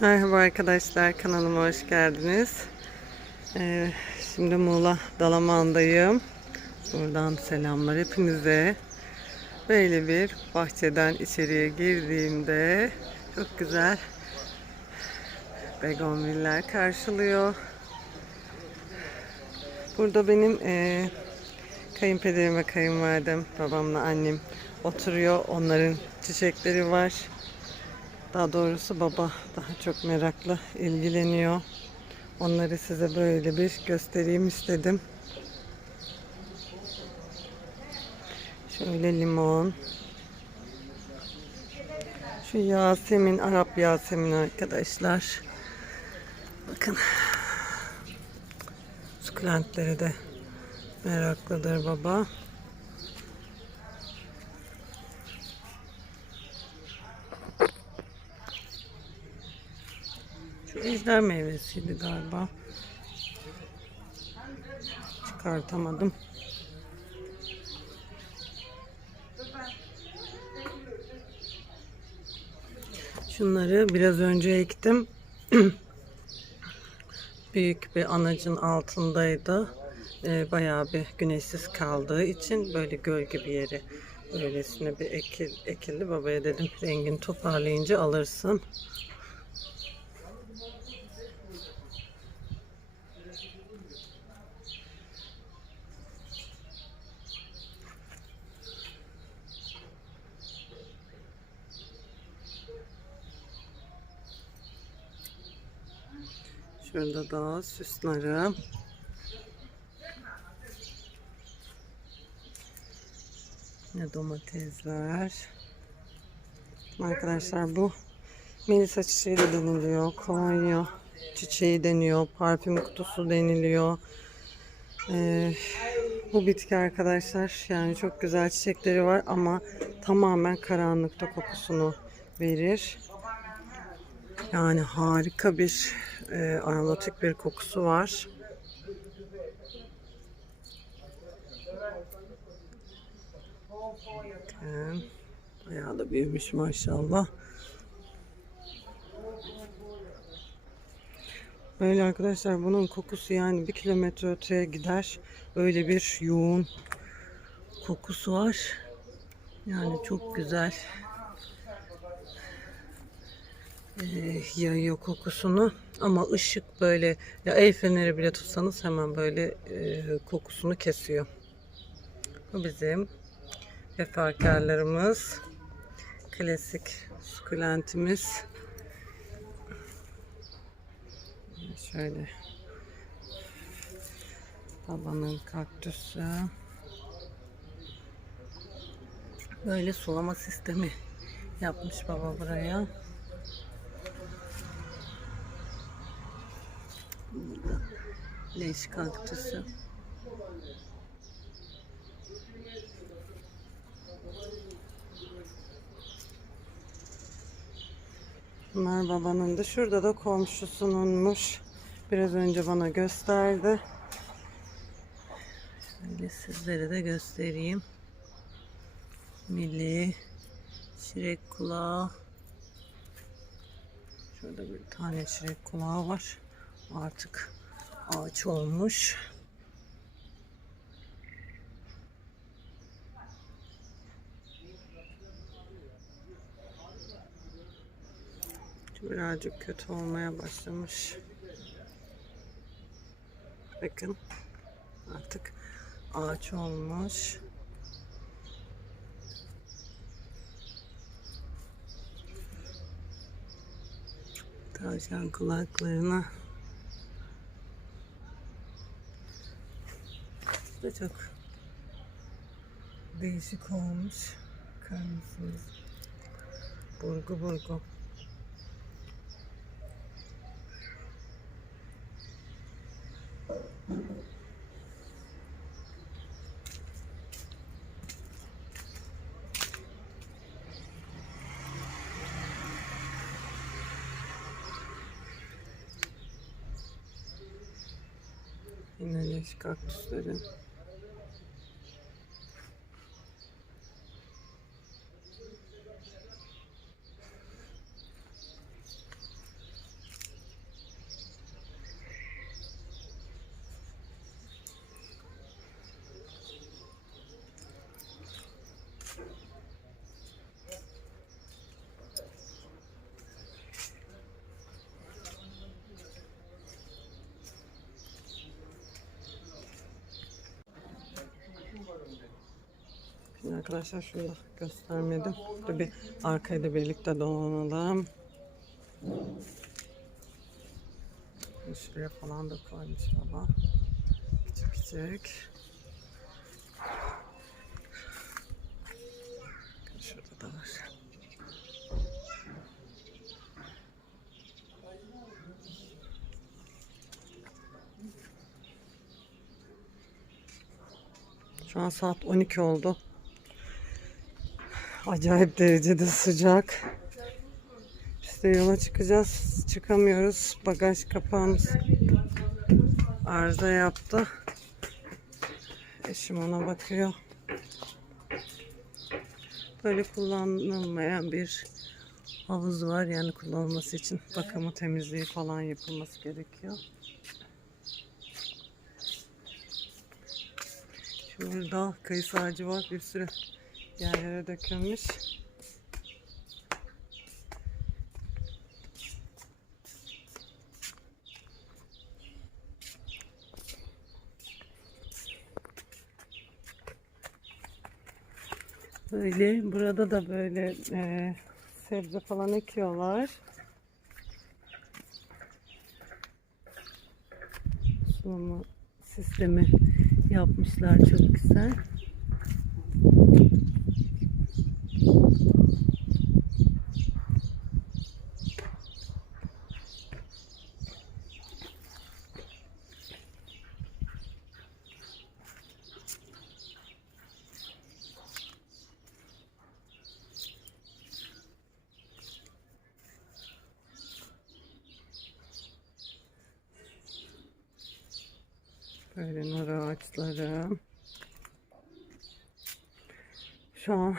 Merhaba arkadaşlar kanalıma hoş geldiniz. Ee, şimdi Muğla Dalaman'dayım. Buradan selamlar hepinize. Böyle bir bahçeden içeriye girdiğimde çok güzel begonviller karşılıyor. Burada benim e, kayınpederim ve kayınvalidem, babamla annem oturuyor. Onların çiçekleri var. Daha doğrusu baba daha çok meraklı ilgileniyor. Onları size böyle bir göstereyim istedim. Şöyle limon. Şu Yasemin, Arap Yasemin arkadaşlar. Bakın. Sukulentlere de meraklıdır baba. Şu ejder meyvesiydi galiba. Çıkartamadım. Şunları biraz önce ektim. Büyük bir anacın altındaydı. Ee, bayağı bir güneşsiz kaldığı için böyle gölge bir yeri öylesine bir ekil, ekildi. Babaya dedim rengini toparlayınca alırsın. Şurada da süsleri. Ne domatesler. Arkadaşlar bu Melisa çiçeği de deniliyor. Kolonya çiçeği deniyor. Parfüm kutusu deniliyor. Ee, bu bitki arkadaşlar yani çok güzel çiçekleri var ama tamamen karanlıkta kokusunu verir. Yani harika bir e, aromatik bir kokusu var. Bakın. Bayağı da büyümüş maşallah. Böyle arkadaşlar bunun kokusu yani bir kilometre öteye gider. Öyle bir yoğun kokusu var. Yani çok güzel yayıyor kokusunu. Ama ışık böyle ya el feneri bile tutsanız hemen böyle e, kokusunu kesiyor. Bu bizim vefakarlarımız. Klasik sukulentimiz. Şöyle babanın kaktüsü. Böyle sulama sistemi yapmış baba buraya. Leş kaktüsü. Bunlar babanın da. Şurada da komşusununmuş. Biraz önce bana gösterdi. Şöyle sizlere de göstereyim. Milli çilek kulağı. Şurada bir tane çilek kulağı var. Artık ağaç olmuş. Birazcık kötü olmaya başlamış. Bakın artık ağaç olmuş. Tavşan kulaklarına Bu da çok değişik olmuş. Bakar mısınız? Burgu burgu. Yine leş kaktüsleri. Arkadaşlar şunu göstermedim. Dur bir arkayı da birlikte dolanalım. Şuraya falan da koymuş baba. Küçük küçük. Şurada da var. Şu an saat 12 oldu. Acayip derecede sıcak. De yola çıkacağız. Çıkamıyoruz. Bagaj kapağımız arıza yaptı. Eşim ona bakıyor. Böyle kullanılmayan bir havuz var. Yani kullanılması için bakımı temizliği falan yapılması gerekiyor. Şurada kayısı ağacı var. Bir sürü yerlere dökülmüş. Böyle burada da böyle e, sebze falan ekiyorlar. Sulama sistemi yapmışlar çok güzel. Böyle nar ağaçları. Şu an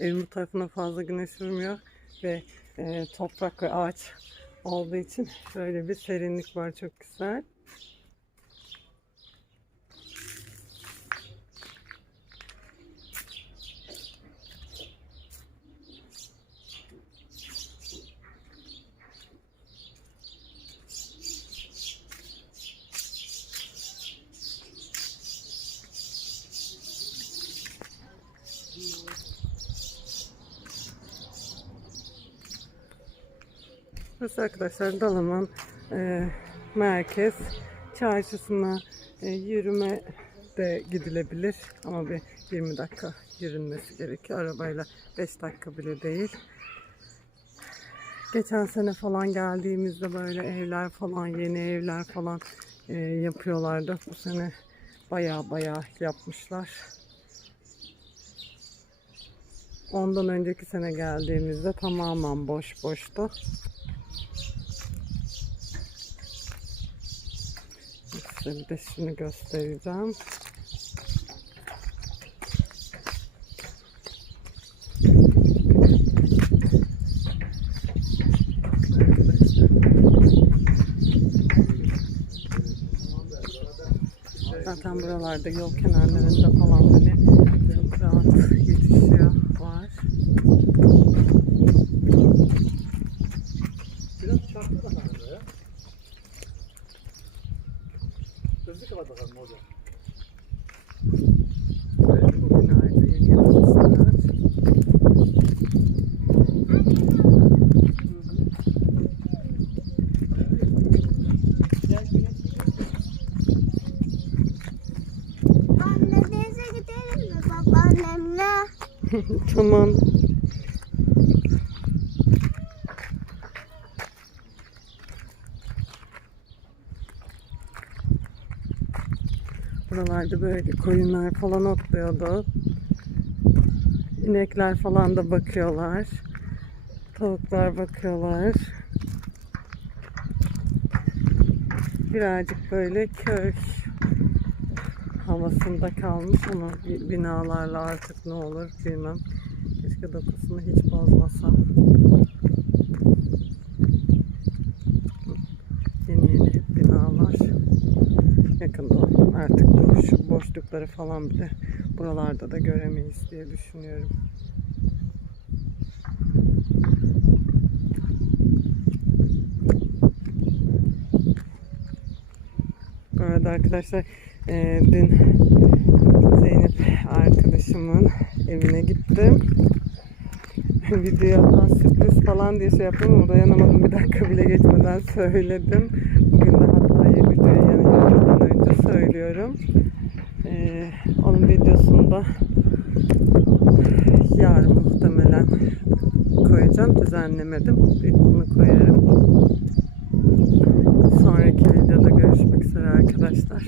evin bu tarafına fazla güneş vurmuyor ve e, toprak ve ağaç olduğu için şöyle bir serinlik var çok güzel. Burası arkadaşlar Dalaman e, merkez çarşısına e, yürüme de gidilebilir ama bir 20 dakika yürünmesi gerekiyor. Arabayla 5 dakika bile değil. Geçen sene falan geldiğimizde böyle evler falan yeni evler falan e, yapıyorlardı. Bu sene baya baya yapmışlar. Ondan önceki sene geldiğimizde tamamen boş boştu. Size bir göstereceğim. Zaten buralarda yol kenarlarında falan böyle çok rahat yetişiyor var. Biraz çarptı da kanka ya. Kapat bakalım yapmışlar. Anne denize gidelim mi? Tamam. Buralarda böyle koyunlar falan otluyordu. İnekler falan da bakıyorlar. Tavuklar bakıyorlar. Birazcık böyle köy havasında kalmış ama bi- binalarla artık ne olur bilmem. Keşke dokusunu hiç bozmasam. Yeni yeni hep binalar. Yakında artık boş, boşlukları falan bile buralarda da göremeyiz diye düşünüyorum. Bu arada arkadaşlar e, dün Zeynep arkadaşımın evine gittim. Videoya sürpriz falan diye şey yaptım ama dayanamadım bir dakika bile geçmeden söyledim. Söylüyorum. Ee, onun videosunu da yarın muhtemelen koyacağım. Düzenlemedim. Bir onu koyarım. Sonraki videoda görüşmek üzere arkadaşlar.